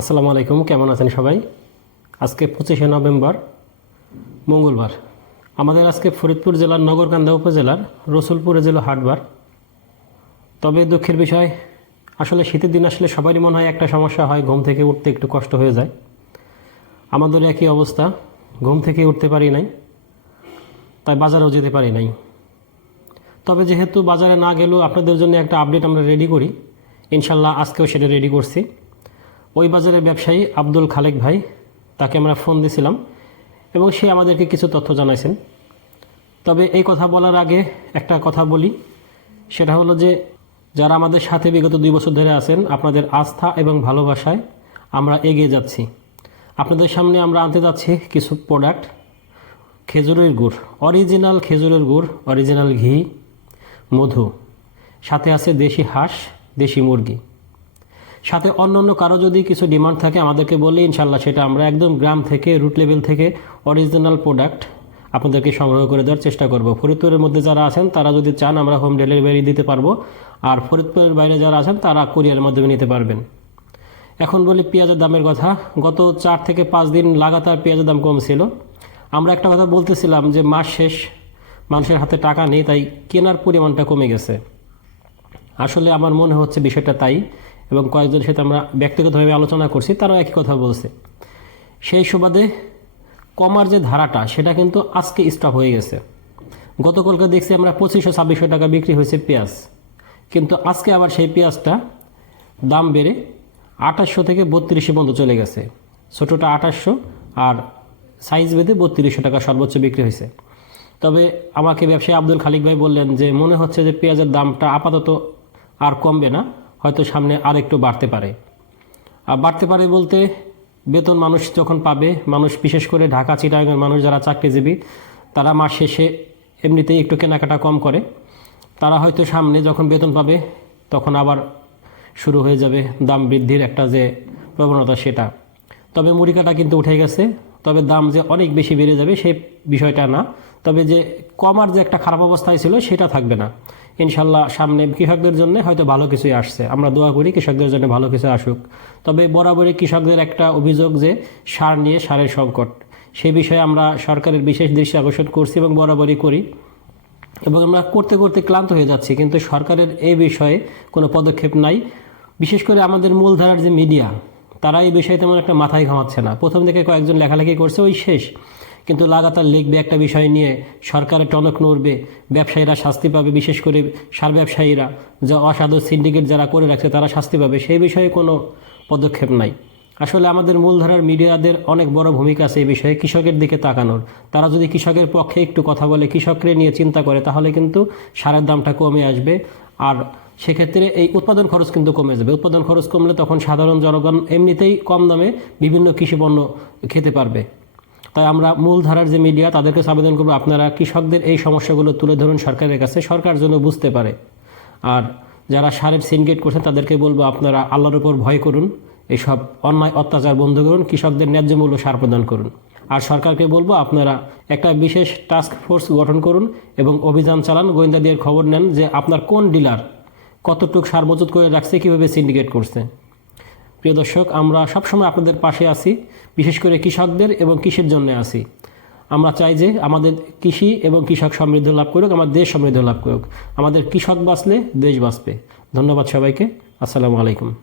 আসসালামু আলাইকুম, কেমন আছেন সবাই? আজকে পঁচিশে নভেম্বর, মঙ্গলবার। আমাদের আজকে ফরিদপুর জেলার নগরকান্দা উপজেলার রসুলপুরে জেলা হাটবার। তবে দুঃখের বিষয়, আসলে শীতের দিন আসলে সবারই মনে হয় একটা সমস্যা হয়, ঘুম থেকে উঠতে একটু কষ্ট হয়ে যায়। আমাদের একই অবস্থা, ঘুম থেকে উঠতে পারি নাই, তাই বাজারেও যেতে পারি নাই। তবে যেহেতু বাজারে না গেলেও আপনাদের জন্য একটা আপডেট আমরা রেডি করি। ইনশাল্লাহ আজকেও সেটা রেডি করছি। ওই বাজারের ব্যবসায়ী আব্দুল খালেক ভাই, তাকে আমরা ফোন দিয়েছিলাম এবং সে আমাদেরকে কিছু তথ্য জানাইছেন। তবে এই কথা বলার আগে একটা কথা বলি, সেটা হলো যে যারা আমাদের সাথে বিগত দুই বছর ধরে আছেন, আপনাদের আস্থা এবং ভালোবাসায় আমরা এগিয়ে যাচ্ছি। আপনাদের সামনে আমরা আনতে যাচ্ছি কিছু প্রোডাক্ট খেজুরের গুড় অরিজিনাল খেজুরের গুড় অরিজিনাল ঘি, মধু। সাথে আছে দেশি হাঁস, দেশি মুরগি। সাথে অন্য অন্য কারও যদি কিছু ডিমান্ড থাকে, আমাদেরকে বললে ইনশাল্লাহ সেটা আমরা একদম গ্রাম থেকে রুট লেভেল থেকে অরিজিনাল প্রোডাক্ট আপনাদেরকে সংগ্রহ করে দেওয়ার চেষ্টা করব। ফরিদপুরের মধ্যে যারা আছেন, তারা যদি চান আমরা হোম ডেলিভারি দিতে পারব। আর ফরিদপুরের বাইরে যারা আছেন, তারা কুরিয়ারের মাধ্যমে নিতে পারবেন। এখন বলি পেঁয়াজের দামের কথা। গত চার থেকে পাঁচ দিন লাগাতার পেঁয়াজের দাম কম ছিল আমরা একটা কথা বলতেছিলাম যে মাস শেষ, মানুষের হাতে টাকা নেই, তাই কেনার পরিমাণটা কমে গেছে। আসলে আমার মনে হচ্ছে বিষয়টা তাই। এবং কয়েকজনের সাথে আমরা ব্যক্তিগতভাবে আলোচনা করছি, তারাও একই কথা বলছে। সেই সুবাদে কমার যে ধারাটা, সেটা কিন্তু আজকে স্টপ হয়ে গেছে। গতকালকে দেখছি আমরা পঁচিশশো, ছাব্বিশশো টাকা বিক্রি হয়েছে পেঁয়াজ। কিন্তু আজকে আবার সেই পেঁয়াজটা দাম বেড়ে আঠাশশো থেকে বত্রিশশো পর্যন্ত চলে গেছে। ছোটোটা আঠাশশো আর সাইজ বেঁধে বত্রিশশো টাকা সর্বোচ্চ বিক্রি হয়েছে। তবে আমাকে ব্যবসায়ী আব্দুল খালিক ভাই বললেন যে, মনে হচ্ছে যে পেঁয়াজের দামটা আপাতত আর কমবে না। হয়তো সামনে আর একটু বাড়তে পারে। আর বাড়তে পারে বলতে বেতন মানুষ যখন পাবে, মানুষ বিশেষ করে ঢাকা চিটাগাঙের মানুষ যারা চাকরিজীবী, তারা মাস শেষে এমনিতেই একটু কেনাকাটা কম করে। তারা হয়তো সামনে যখন বেতন পাবে, তখন আবার শুরু হয়ে যাবে দাম বৃদ্ধির একটা যে প্রবণতা সেটা। তবে মুড়ি কাটা কিন্তু উঠে গেছে, তবে দাম যে অনেক বেশি বেড়ে যাবে সেই বিষয়টা না। তবে যে কমার যে একটা খারাপ অবস্থায় ছিল, সেটা থাকবে না। ইনশাল্লাহ সামনে কৃষকদের জন্য হয়তো ভালো কিছুই আসছে। আমরা দোয়া করি কৃষকদের জন্য ভালো কিছু আসুক। তবে বরাবরই কৃষকদের একটা অভিযোগ যে, সার নিয়ে সারের সংকট। সেই বিষয়ে আমরা সরকারের বিশেষ দৃষ্টি আকর্ষণ করছি এবং বরাবরই করি। এবং আমরা করতে করতে ক্লান্ত হয়ে যাচ্ছি, কিন্তু সরকারের এই বিষয়ে কোনো পদক্ষেপ নাই। বিশেষ করে আমাদের মূলধারার যে মিডিয়া, তারা এই বিষয়ে তেমন একটা মাথায় ঘামাচ্ছে না। প্রথম থেকে কয়েকজন লেখালেখি করছে, ওই শেষ। কিন্তু লাগাতার লিখবে একটা বিষয় নিয়ে সরকারের টনক নড়বে, ব্যবসায়ীরা শাস্তি পাবে, বিশেষ করে সার ব্যবসায়ীরা, যা অসাধু সিন্ডিকেট যারা করে রাখছে, তারা শাস্তি পাবে, সেই বিষয়ে কোনো পদক্ষেপ নাই। আসলে আমাদের মূলধারার মিডিয়াদের অনেক বড় ভূমিকা আছে এই বিষয়ে, কৃষকের দিকে তাকানোর। তারা যদি কৃষকের পক্ষে একটু কথা বলে কৃষকরে নিয়ে চিন্তা করে, তাহলে কিন্তু সারের দামটা কমে আসবে, আর সেক্ষেত্রে এই উৎপাদন খরচ কিন্তু কমে যাবে। উৎপাদন খরচ কমলে তখন সাধারণ জনগণ এমনিতেই কম দামে বিভিন্ন কৃষিপণ্য খেতে পারবে। তাই আমরা মূলধারার যে মিডিয়া, তাদেরকে আবেদন করব। আপনারা কৃষকদের এই সমস্যাগুলো তুলে ধরুন সরকারের কাছে। সরকার যেন বুঝতে পারে। আর যারা সারের সিনগেট করছেন, তাদেরকে বলব আপনারা আল্লাহর উপর ভয় করুন। এইসব অন্যায় অত্যাচার বন্ধ করুন। কৃষকদের ন্যায্য মূল্য সার প্রদান করুন। আর সরকারকে বলব আপনারা একটা বিশেষ টাস্ক ফোর্স গঠন করুন এবং অভিযান চালান। গোয়েন্দা দিয়ে খবর নেন যে আপনার কোন ডিলার কতটুক সার মজুত করে রাখছে, কীভাবে সিন্ডিকেট করছে। প্রিয় দর্শক, আমরা সবসময় আপনাদের পাশে আছি, বিশেষ করে কৃষকদের এবং কৃষির জন্য আছি। আমরা চাই যে আমাদের কৃষি এবং কৃষক সমৃদ্ধ লাভ করুক আমাদের দেশ সমৃদ্ধ লাভ করুক। আমাদের কৃষক বাঁচলে দেশ বাঁচবে। ধন্যবাদ সবাইকে। আসসালামু আলাইকুম।